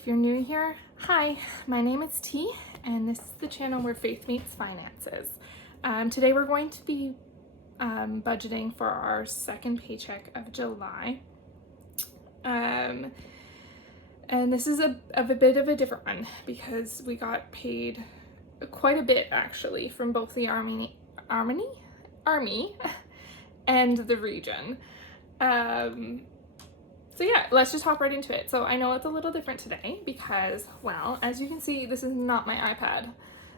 If you're new here, hi, my name is T, and this is the channel where faith meets finances. Today we're going to be budgeting for our second paycheck of July. And this is a bit of a different one because we got paid quite a bit actually from both the Army and the region. So yeah, let's just hop right into it. So I know it's a little different today because, well, as you can see, this is not my iPad.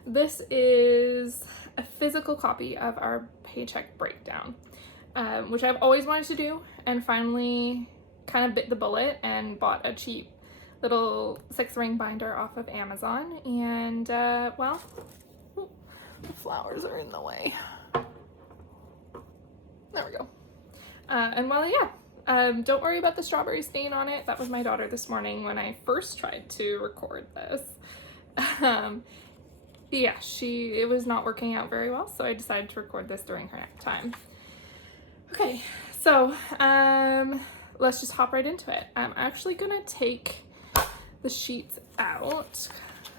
This is a physical copy of our paycheck breakdown, which I've always wanted to do and finally kind of bit the bullet and bought a cheap little 6-ring binder off of Amazon. And well, the flowers are in the way. There we go. And well, yeah. Don't worry about the strawberry stain on it. That was my daughter this morning when I first tried to record this. Yeah, it was not working out very well, so I decided to record this during her nap time. Okay, so let's just hop right into it. I'm actually gonna take the sheets out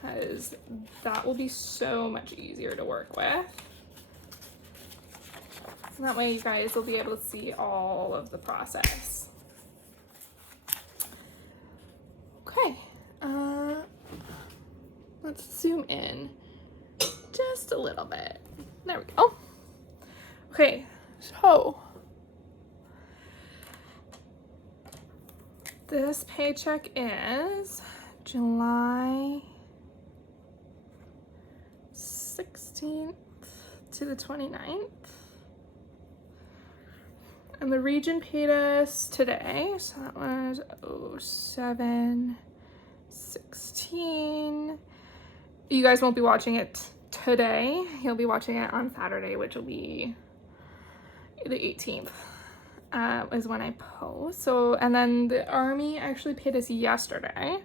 because that will be so much easier to work with. And that way you guys will be able to see all of the process. Okay, let's zoom in just a little bit. There we go. Okay, so this paycheck is July 16th to the 29th. And the region paid us today, so that was 07/16. You guys won't be watching it today. You'll be watching it on Saturday, which will be the 18th, is when I post. So, and then the Army actually paid us yesterday,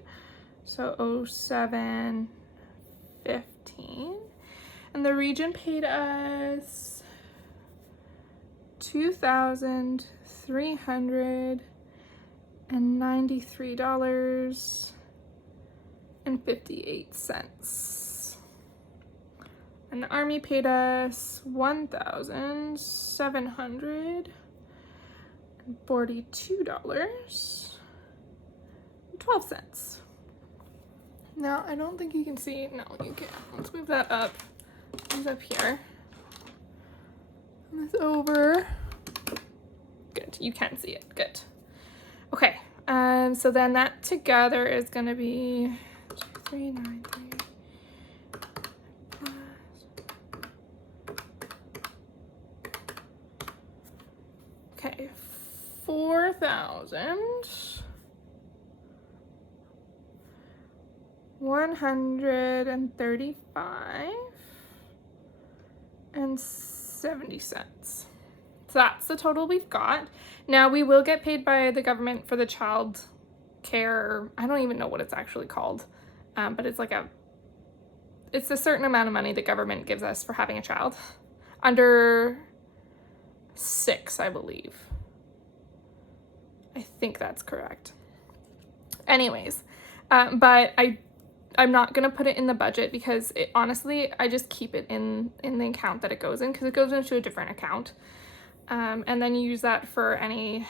so 07/15. And the region paid us $2,393.58. And the Army paid us $1,742.12. Now, I don't think you can see. No, you can't. Let's move that up. It's up here. This over. Good, you can see it. Good. Okay, so then that together is going to be 393 plus. Okay, 4,135.70. So that's the total we've got. Now we will get paid by the government for the child care. I don't even know what it's actually called, but it's a certain amount of money the government gives us for having a child under 6, I believe. I think that's correct. Anyways, but I'm not gonna put it in the budget because honestly, I just keep it in the account that it goes in because it goes into a different account. And then use that for anything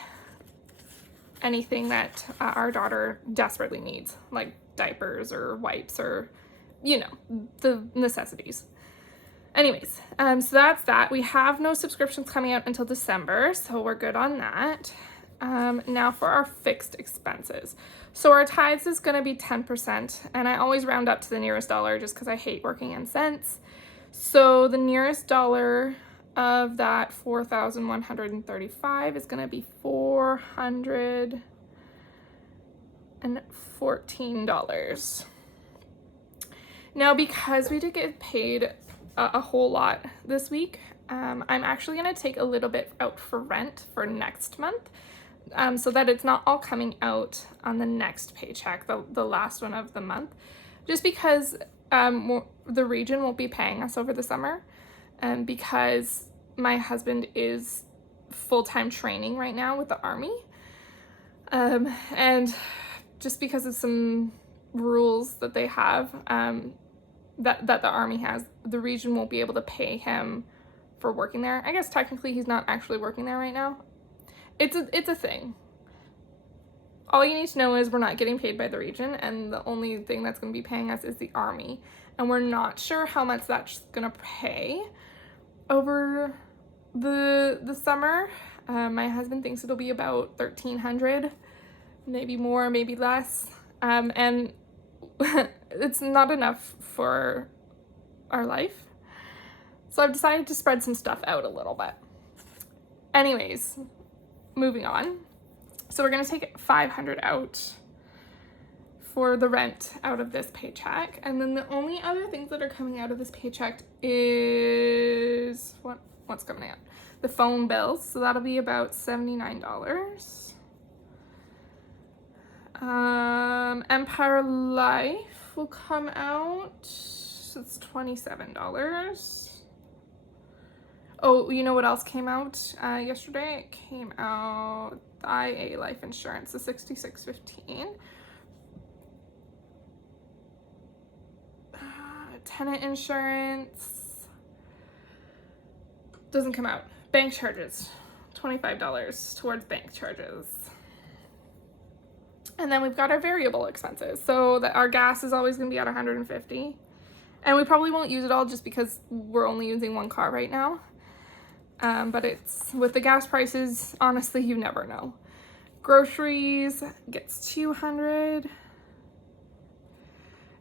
that our daughter desperately needs, like diapers or wipes or, the necessities. Anyways, so that's that. We have no subscriptions coming out until December, so we're good on that. Now for our fixed expenses. So our tithes is going to be 10%, and I always round up to the nearest dollar just because I hate working in cents. So the nearest dollar of that 4,135 is going to be $414. Now, because we did get paid a whole lot this week, I'm actually going to take a little bit out for rent for next month, so that it's not all coming out on the next paycheck, the last one of the month, just because the region won't be paying us over the summer. Because my husband is full-time training right now with the Army. And just because of some rules that they have, that the Army has, the region won't be able to pay him for working there. I guess technically he's not actually working there right now. It's a thing. All you need to know is we're not getting paid by the region, and the only thing that's going to be paying us is the Army. And we're not sure how much that's going to pay over the summer. My husband thinks it'll be about $1,300, maybe more, maybe less. And it's not enough for our life. So I've decided to spread some stuff out a little bit. Anyways, moving on. So we're going to take $500 out for the rent out of this paycheck. And then the only other things that are coming out of this paycheck is, what's coming out? The phone bills. So that'll be about $79. Empire Life will come out. So it's $27. Oh, you know what else came out yesterday? It came out the IA life insurance, the $66.15. Tenant insurance doesn't come out. Bank charges, $25 towards bank charges. And then we've got our variable expenses. So that our gas is always going to be at $150. And we probably won't use it all just because we're only using one car right now. But it's, with the gas prices, honestly, you never know. Groceries gets $200.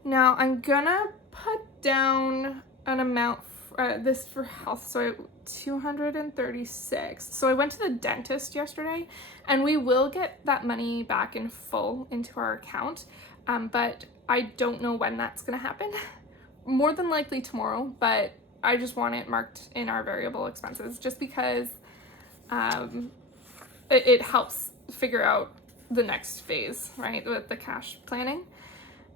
Now I'm gonna put down an amount, this for health, so $236. So I went to the dentist yesterday, and we will get that money back in full into our account, but I don't know when that's gonna happen. More than likely tomorrow, but I just want it marked in our variable expenses just because it helps figure out the next phase, right, with the cash planning.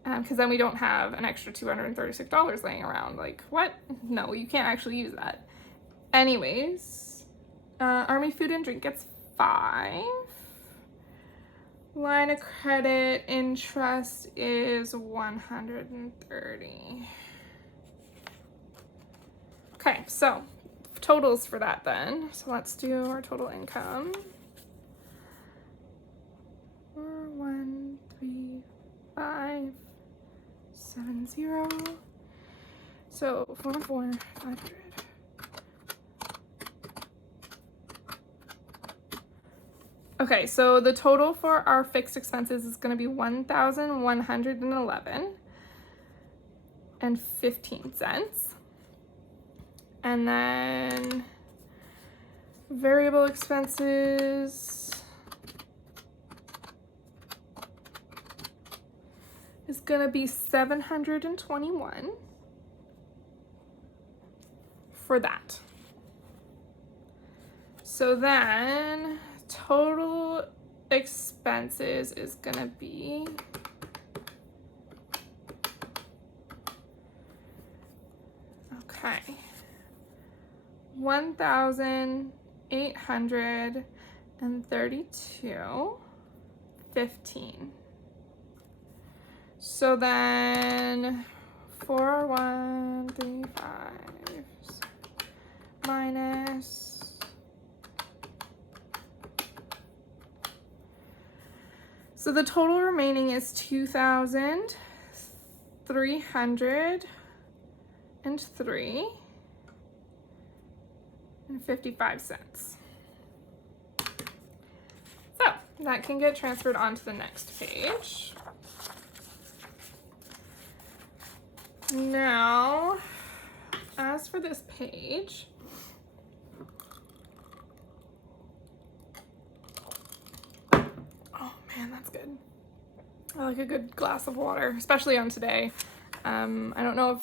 Because then we don't have an extra $236 laying around. Like, what? No, you can't actually use that. Anyways, Army food and drink gets $5. Line of credit interest is $130. Okay, so totals for that then. So let's do our total income. 4, 1, 3, 5, 7, 0. So 4, 4, 500. Okay, so the total for our fixed expenses is going to be $1,111.15. And then variable expenses is going to be $721 for that. So then total expenses is going to be $1,832.15. So then 4135 minus so the total remaining is $2,303.55. So that can get transferred onto the next page. Now, as for this page, oh man, that's good. I like a good glass of water, especially on today. I don't know if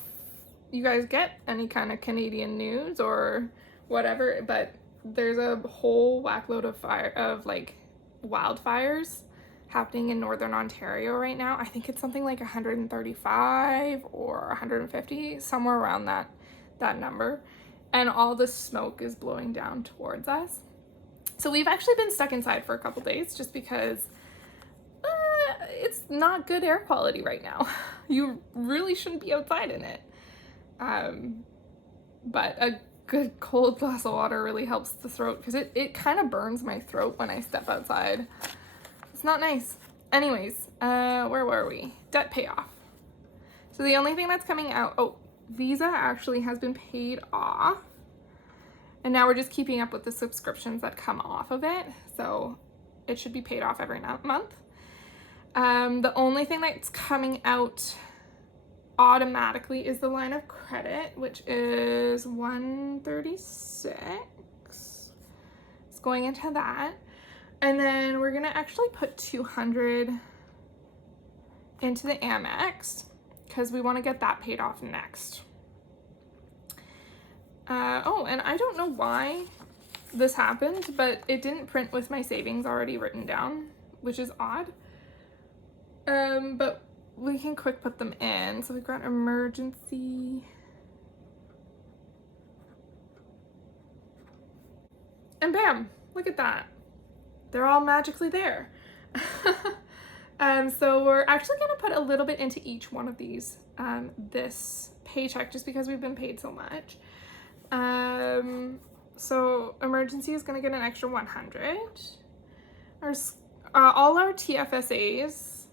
you guys get any kind of Canadian news or whatever, but there's a whole whackload of wildfires happening in northern Ontario right now. I think it's something like 135 or 150, somewhere around that number. And all the smoke is blowing down towards us. So we've actually been stuck inside for a couple days just because it's not good air quality right now. You really shouldn't be outside in it. But a good cold glass of water really helps the throat, because it kind of burns my throat when I step outside. It's not nice. Anyways, where were we? Debt payoff. So the only thing that's coming out, oh, Visa actually has been paid off. And now we're just keeping up with the subscriptions that come off of it. So it should be paid off every month. The only thing that's coming out automatically is the line of credit, which is $136. It's going into that. And then we're gonna actually put $200 into the Amex because we want to get that paid off next. Oh, and I don't know why this happened, but it didn't print with my savings already written down, which is odd. But we can quick put them in. So we've got emergency. And bam, look at that. They're all magically there. So we're actually gonna put a little bit into each one of these this paycheck, just because we've been paid so much. So emergency is gonna get an extra 100. All our TFSAs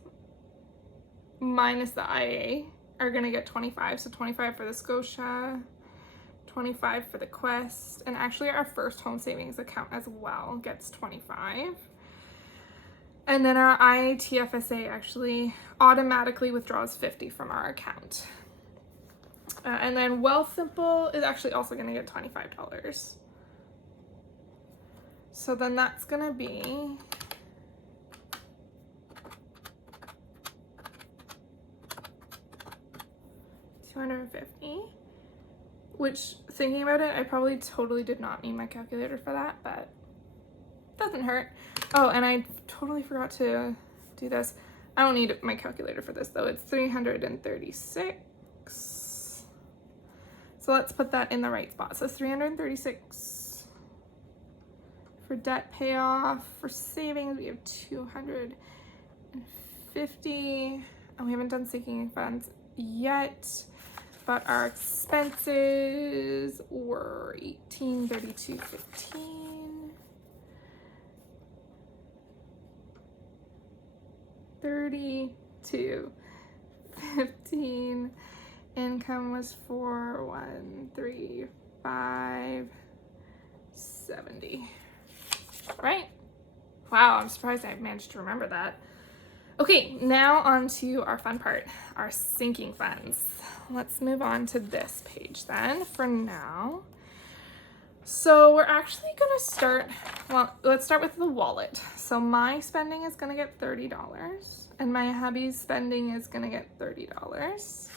minus the IA are gonna get 25. So 25 for the Scotia, 25 for the Quest, and actually our first home savings account as well gets 25. And then our IATFSA actually automatically withdraws 50 from our account. And then Wealthsimple is actually also going to get $25. So then that's going to be $250, which, thinking about it, I probably totally did not need my calculator for that, but doesn't hurt. Oh, and I totally forgot to do this. I don't need my calculator for this though. It's 336. So let's put that in the right spot. So 336 for debt payoff. For savings, we have 250. And we haven't done sinking funds yet, but our expenses were 1832.15. 32.15. Income was 413,570. Right? Wow, I'm surprised I managed to remember that. Okay, now on to our fun part, our sinking funds. Let's move on to this page then for now. So we're actually gonna start, well, let's start with the wallet. So my spending is gonna get $30 and my hubby's spending is gonna get $30.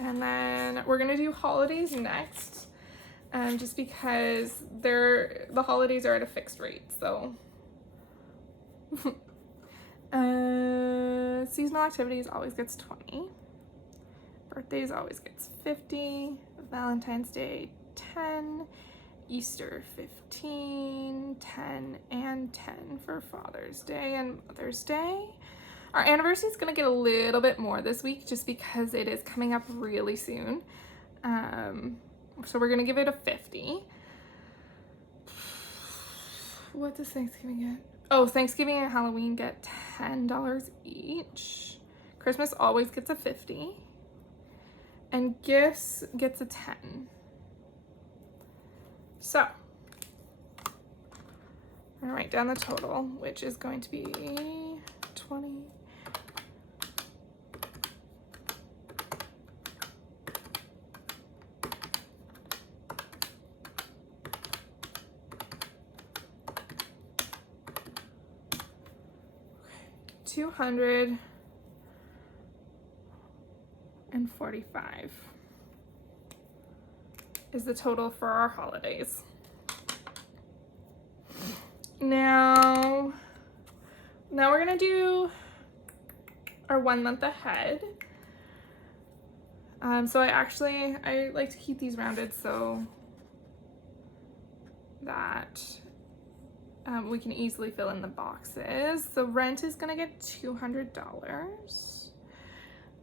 And then we're gonna do holidays next, just because the holidays are at a fixed rate, so. Seasonal activities always gets 20. Birthdays always gets 50. Valentine's Day, 10. Easter, 15. 10 and 10 for Father's Day and Mother's Day. Our anniversary is going to get a little bit more this week just because it is coming up really soon. So we're going to give it a 50. What does Thanksgiving get? Oh, Thanksgiving and Halloween get $10 each. Christmas always gets a 50. And gifts gets a 10. So, I'm going to write down the total, which is going to be 20. $245 is the total for our holidays. Now we're gonna do our 1 month ahead. So I like to keep these rounded so that we can easily fill in the boxes. So rent is gonna get $200.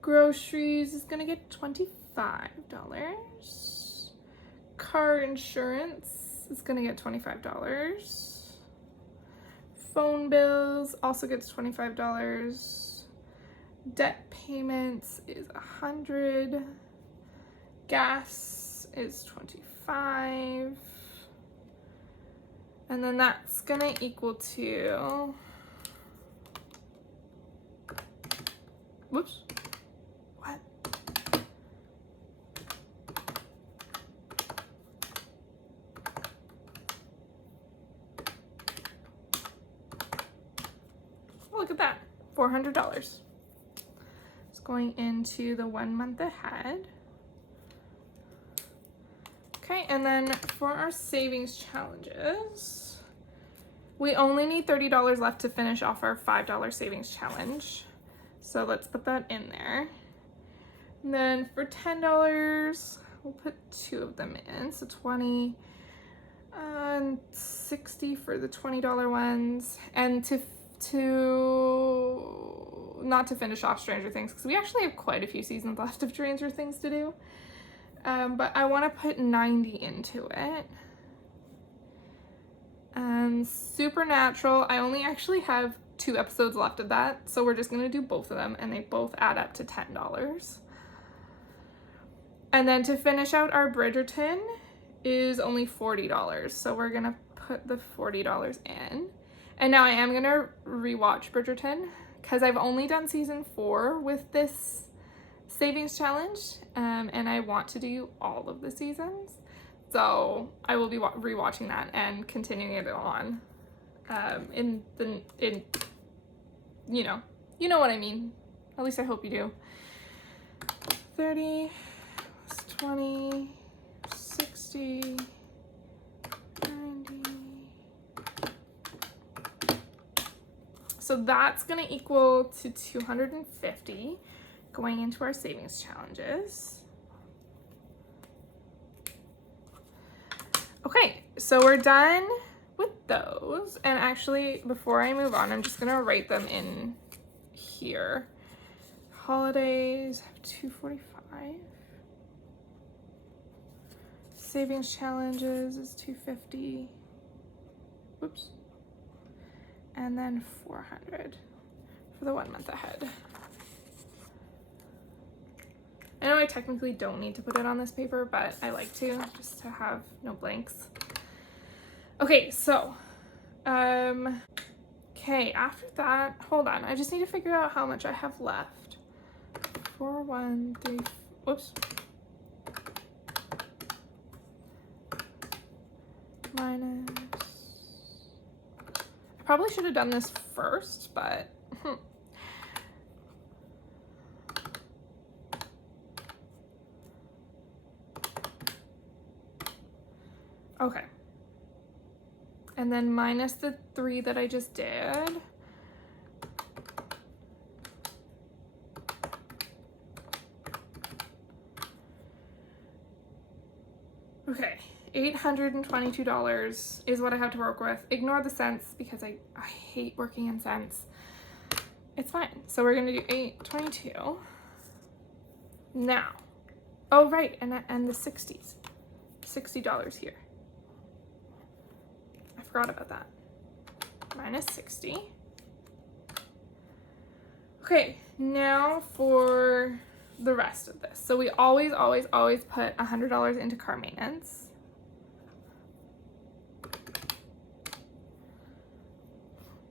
Groceries is gonna get $25. Car insurance is gonna get $25. Phone bills also gets $25. Debt payments is $100. Gas is $25. And then that's gonna equal to, whoops, what? Oh, look at that, $400. It's going into the 1 month ahead. Okay, and then for our savings challenges, we only need $30 left to finish off our $5 savings challenge. So let's put that in there. And then for $10, we'll put 2 of them in, so 20 and 60 for the $20 ones. And to not to finish off Stranger Things, because we actually have quite a few seasons left of Stranger Things to do. But I want to put 90 into it. Supernatural, I only actually have 2 episodes left of that, so we're just going to do both of them, and they both add up to $10. And then to finish out our Bridgerton is only $40, so we're going to put the $40 in. And now I am going to rewatch Bridgerton, because I've only done season 4 with this savings challenge, and I want to do all of the seasons, so I will be rewatching that and continuing it on in you know what I mean, at least I hope you do. 30 plus 20, 60, 90. So that's gonna equal to 250 going into our savings challenges. Okay, so we're done with those. And actually, before I move on, I'm just gonna write them in here. Holidays, I have 245. Savings challenges is 250. Whoops. And then 400 for the 1 month ahead. I know I technically don't need to put it on this paper, but I like to, just to have no blanks. Okay, so, okay, after that, hold on, I just need to figure out how much I have left. 4, 1, 3, whoops. Minus, I probably should have done this first, but okay. And then minus the 3 that I just did. Okay, $822 is what I have to work with. Ignore the cents because I hate working in cents. It's fine. So we're gonna do 822. Now, oh right, and the 60s. $60 here. I forgot about that. Minus 60. Okay, now for the rest of this. So we always put $100 into car maintenance.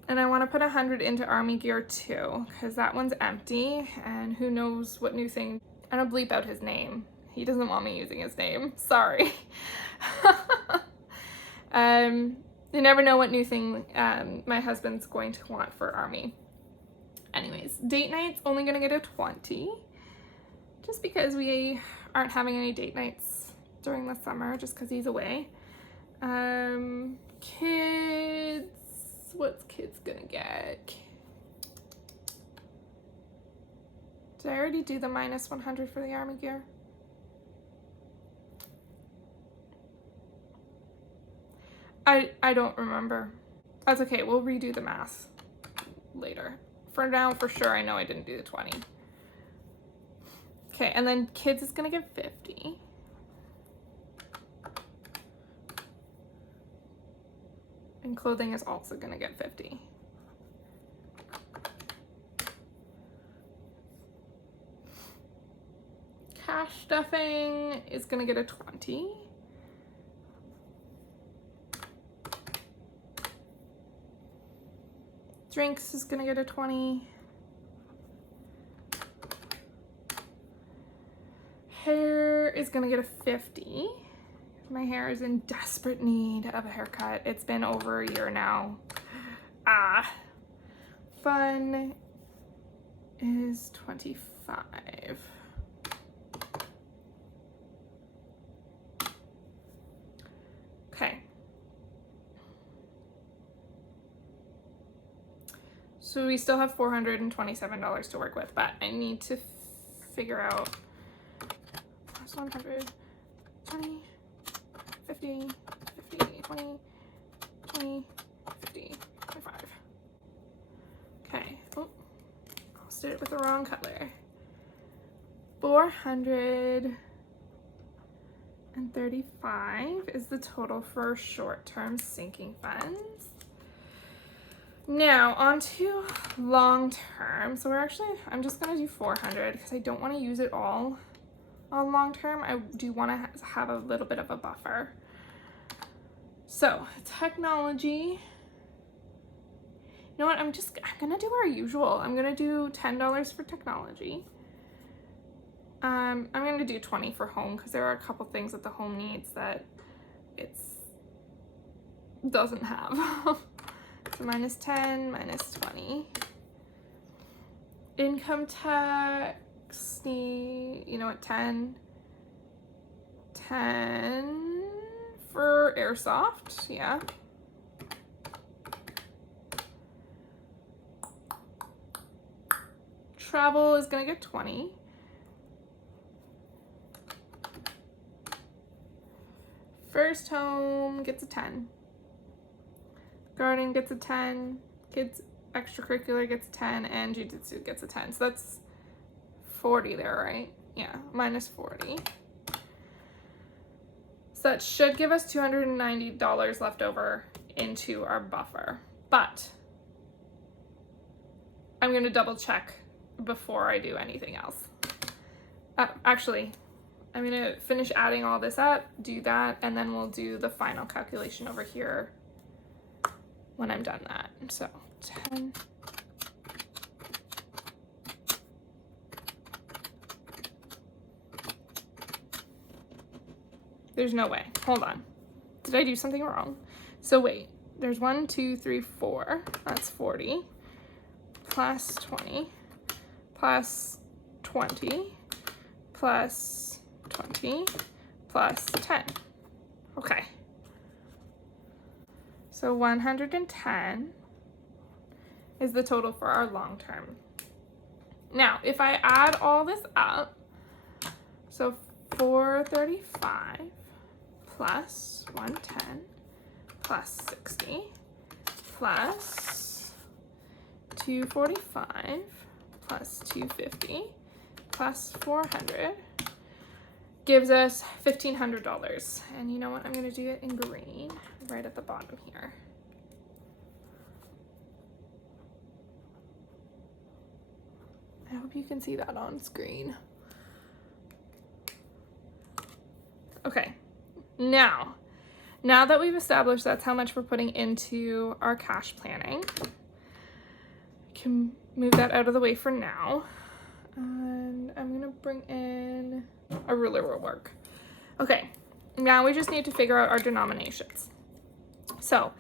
And I want to put 100 into Army Gear too, because that one's empty, and who knows what new thing. I'm gonna bleep out his name. He doesn't want me using his name. Sorry. You never know what new thing my husband's going to want for Army. Anyways, date night's only gonna get a 20, just because we aren't having any date nights during the summer, just because he's away. Kids, what's kids gonna get? Did I already do the minus 100 for the Army Gear? I don't remember. That's okay. We'll redo the math later. For now, for sure, I know I didn't do the 20. Okay, and then kids is gonna get 50. And clothing is also gonna get 50. Cash stuffing is gonna get a 20. Drinks is gonna get a 20. Hair is gonna get a 50. My hair is in desperate need of a haircut. It's been over a year now. Fun is 25. Okay. So we still have $427 to work with, but I need to figure out plus 100, 20, 50, 50, 20, 20, 50, 25. Okay. Oh, I almost did it with the wrong color. 435 is the total for short-term sinking funds. Now on to long-term. So I'm just gonna do 400 because I don't want to use it all on long-term. I do want to have a little bit of a buffer. So technology. You know what? I'm gonna do our usual. I'm gonna do $10 for technology. I'm gonna do 20 for home because there are a couple things that the home needs that it doesn't have. So minus 10, minus 20. Income tax, you know what, 10. 10 for airsoft, yeah. Travel is gonna get 20. First home gets a 10. Garden gets a 10. Kids extracurricular gets a 10. And jiu-jitsu gets a 10. So that's 40 there, right? Yeah, minus 40. So that should give us $290 left over into our buffer. But I'm going to double check before I do anything else. Actually, I'm going to finish adding all this up, do that, and then we'll do the final calculation over here when I'm done that. So 10. There's no way. Hold on. Did I do something wrong? So wait, there's 1, 2, 3, 4. That's 40. Plus 20. Plus 20. Plus 20. Plus 10. Okay. So 110 is the total for our long term. Now, if I add all this up, so 435 plus 110 plus 60 plus 245 plus 250 plus 400 gives us $1,500. And you know what? I'm going to do it in green right at the bottom here. I hope you can see that on screen. Okay, now that we've established that's how much we're putting into our cash planning, I can move that out of the way for now. And I'm gonna bring in a ruler will work. Okay, now we just need to figure out our denominations. So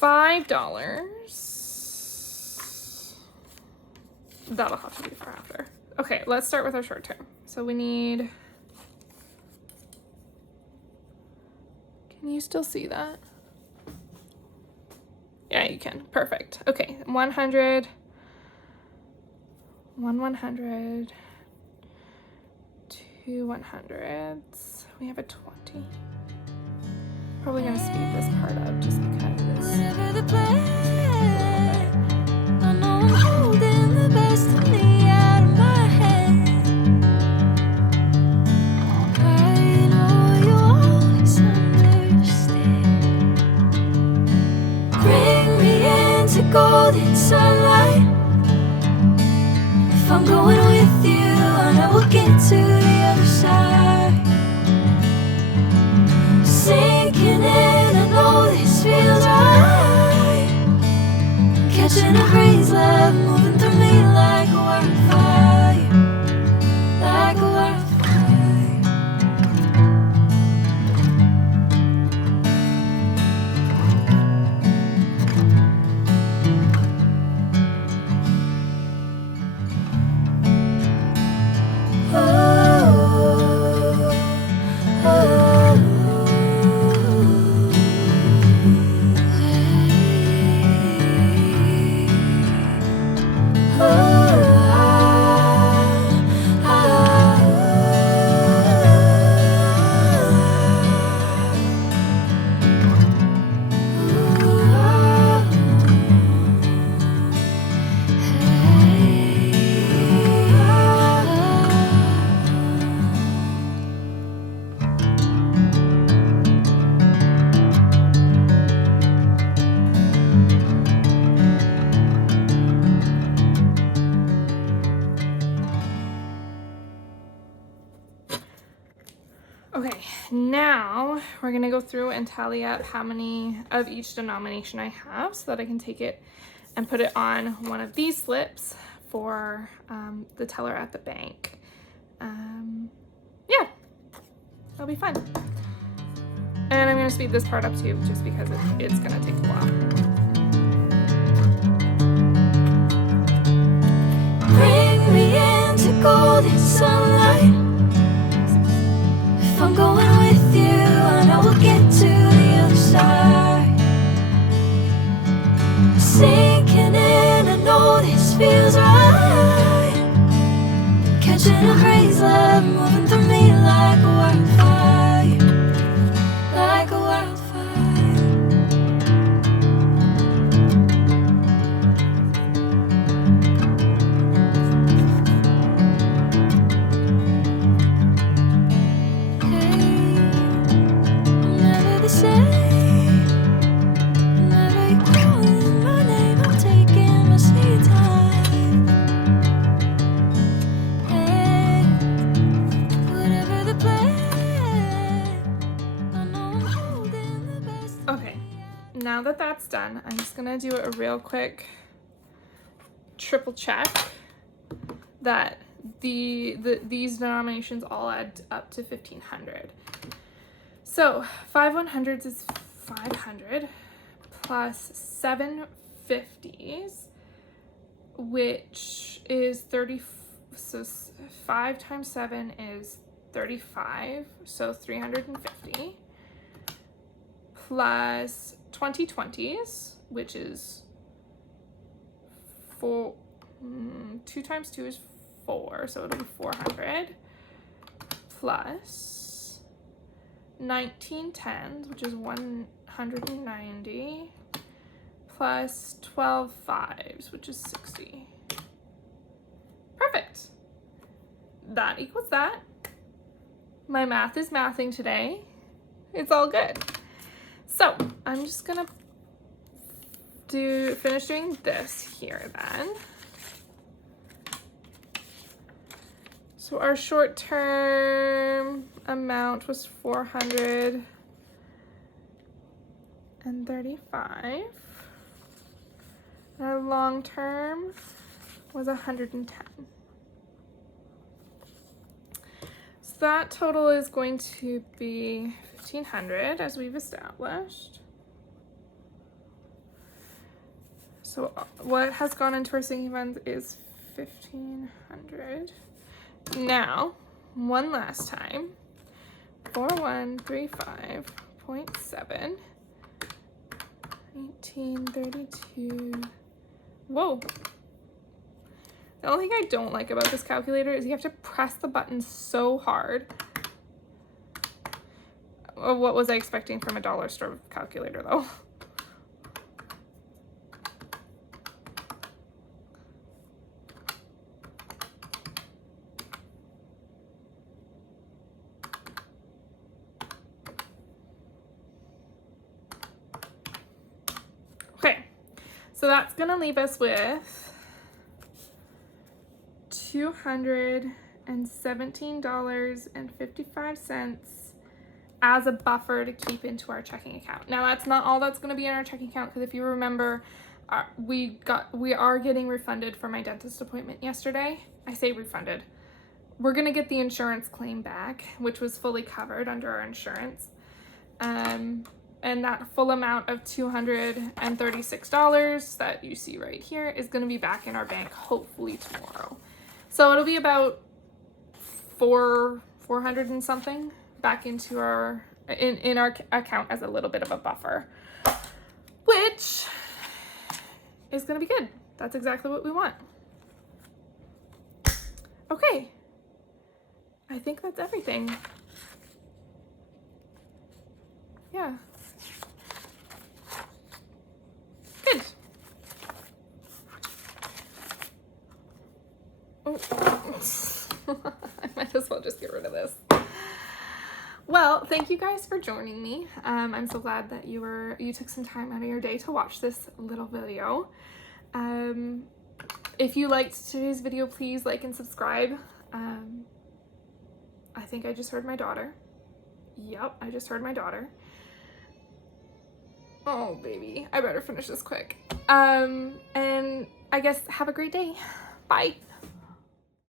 $5, that'll have to be for after. Okay, let's start with our short term. So we need, can you still see that? Yeah, you can. Perfect. Okay, 100, 100, 2 100s. We have a 20. Probably gonna speed this part up just because. the plan. I know I'm holding the best of me out of my hand. I know you always understand. Bring me into golden sunlight. If I'm going with you, I know we'll get to the other side. Sinking in, I know this feels right. Catching a breeze, love moving through me like a wildfire, like a wildfire. Okay, now we're gonna go through and tally up how many of each denomination I have so that I can take it and put it on one of these slips for the teller at the bank. Yeah, that'll be fun. And I'm gonna speed this part up too, just because it's gonna take a while. Bring me into golden sunlight. If I'm going with you, I know we'll get to the other side. Sinking in, I know this feels right. Catching a breeze, love moving through me like a wildfire, like a wildfire. Okay, now that that's done, I'm just gonna do a real quick triple check that these denominations all add up to 1,500. So 5 100s is 500 plus 7 50s, which is 30. So 5 times 7 is 35, so 350. Plus 20 20s, which is 4. 2 times 2 is 4, so it'll be 400. Plus 19 10s, which is 190. Plus 12 5s, which is 60. Perfect. That equals that. My math is mathing today. It's all good. So I'm just gonna finish doing this here then. So our short-term amount was 435. Our long-term was 110. So that total is going to be 1,500, as we've established. So what has gone into our sinking funds is 1,500. Now, one last time, 4135.7, 1832. Whoa. The only thing I don't like about this calculator is you have to press the button so hard. What was I expecting from a dollar store calculator though? So that's gonna leave us with $217.55 as a buffer to keep into our checking account. Now that's not all that's gonna be in our checking account, because if you remember, we are getting refunded for my dentist appointment yesterday. I say refunded. We're gonna get the insurance claim back, which was fully covered under our insurance. And that full amount of $236 that you see right here is gonna be back in our bank hopefully tomorrow. So it'll be about 400 and something back into our in our account as a little bit of a buffer, which is gonna be good. That's exactly what we want. Okay, I think that's everything. Yeah. Good. Oh. I might as well just get rid of this. Well, thank you guys for joining me. I'm so glad that you took some time out of your day to watch this little video. If you liked today's video, please like and subscribe. I think I just heard my daughter. Yep, I just heard my daughter. Oh, baby, I better finish this quick. And I guess have a great day. Bye.